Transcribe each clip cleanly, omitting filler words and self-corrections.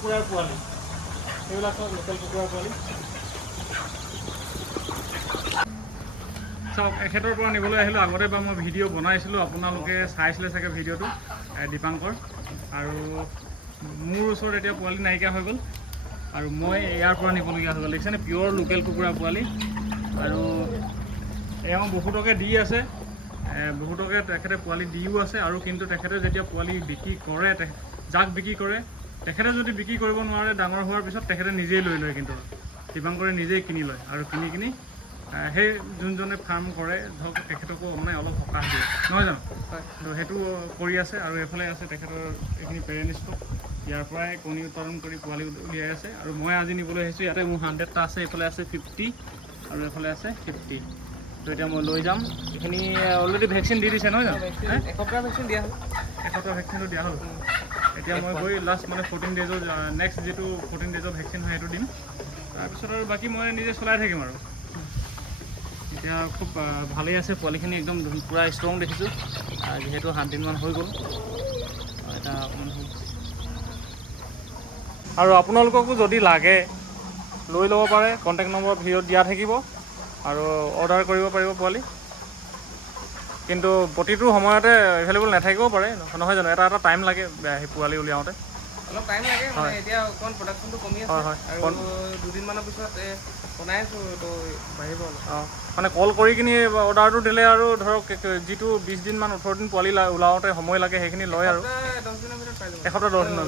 কুকুৰাৰ পোৱালি এইবিলাক লোকেল কুকুৰাৰ পোৱালি চাওক এখেতৰ পৰা নিবলৈ আহিলোঁ আগতে বা মই ভিডিঅ' বনাইছিলোঁ আপোনালোকে চাইছিলে চাগে ভিডিঅ'টো দীপাংকৰ আৰু মোৰ ওচৰত এতিয়া পোৱালি নাইকিয়া হৈ গ'ল আৰু মই ইয়াৰ পৰা নিবলগীয়া হৈ গ'ল দেখিছেনে পিয়'ৰ লোকেল কুকুৰা পোৱালি আৰু এওঁ বহুতকে দি আছে বহুতকে তেখেতে পোৱালি দিও আছে আৰু কিন্তু তেখেতে যেতিয়া পোৱালি বিক্ৰী কৰে যাক বিক্ৰী কৰে তেখেতে যদি বিক্ৰী কৰিব নোৱাৰে ডাঙৰ হোৱাৰ পিছত তেখেতে নিজেই লৈ লয় কিন্তু দীপাংকৰে নিজেই কিনি লয় আৰু কিনি সেই যোনজনে ফাৰ্ম কৰে ধৰক তেখেতকো মানে অলপ সকাহ দিয়ে নহয় জানো তো সেইটো কৰি আছে আৰু এইফালে আছে তেখেতৰ এইখিনি পেৰেণ্ট ষ্টক ইয়াৰ পৰাই কণী উৎপাদন কৰি পোৱালি উলিয়াই আছে আৰু মই আজি নিবলৈ আহিছোঁ ইয়াতে মোৰ 100টা আছে এইফালে আছে 50 আৰু এইফালে আছে 50 তো এতিয়া মই লৈ যাম এইখিনি অলৰেডি ভেকচিন দি দিছে নহয় জানো এসপ্তাহ ভেকচিন দিয়া হ'ল এসপ্তাহ ভেকচিনটো দিয়া হ'ল এতিয়া মই গৈ লাষ্ট মানে 14 ডেজৰ নেক্সট যিটো 14 ডেজৰ ভেকচিন হয় সেইটো দিম তাৰপিছত আৰু বাকী মই নিজে চলাই থাকিম আৰু এতিয়া খুব ভালেই আছে পোৱালিখিনি একদম পূৰা ষ্ট্ৰং দেখিছোঁ যিহেতু 7 দিনমান হৈ গ'ল এটা আৰু আপোনালোককো যদি লাগে লৈ ল'ব পাৰে কণ্টেক্ট নম্বৰ ভিডিঅ'ত দিয়া থাকিব আৰু অৰ্ডাৰ কৰিব পাৰিব পোৱালি কিন্তু প্ৰতিটো সময়তে এভেইলেবল নাথাকিবও পাৰে নহয় জানো এটা টাইম লাগে সেই পোৱালি উলিয়াওঁতে অলপ টাইম লাগে মানে এতিয়া অকণ প্ৰডাকশ্যনটো কমি আছে আৰু দুদিনমানৰ পিছত বনাই আছোঁ তো বাঢ়িব অঁ মানে কল কৰি কিনি অৰ্ডাৰটো দিলে আৰু ধৰক যিটো 20 দিনমান 18 দিন পোৱালি ওলাওঁতে সময় লাগে সেইখিনি লয় আৰু 10 দিনৰ ভিতৰত পাই যাব এসপ্তাহ 10 দিনৰ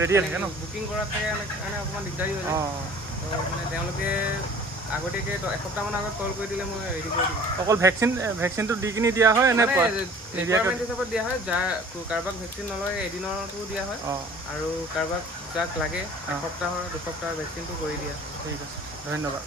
ৰেডিয়ে থাকে ন বুকিং কৰাৰ কাৰণে অকণমান দিগদাৰী হৈ যায় তো মানে তেওঁলোকে আগতীয়াকৈ এসপ্তাহমান আগত কল কৰি দিলে মই ৰেডি কৰি দিম অকল ভেকচিনটো দি কিনি দিয়া হয় এনে ৰিকুৱাৰমেণ্ট হিচাপত দিয়া হয় যাৰ কাৰোবাক ভেকচিন নলয় এদিনতো দিয়া হয় আৰু কাৰোবাক যাক লাগে এসপ্তাহৰ 2 সপ্তাহৰ ভেকচিনটো কৰি দিয়া ঠিক আছে ধন্যবাদ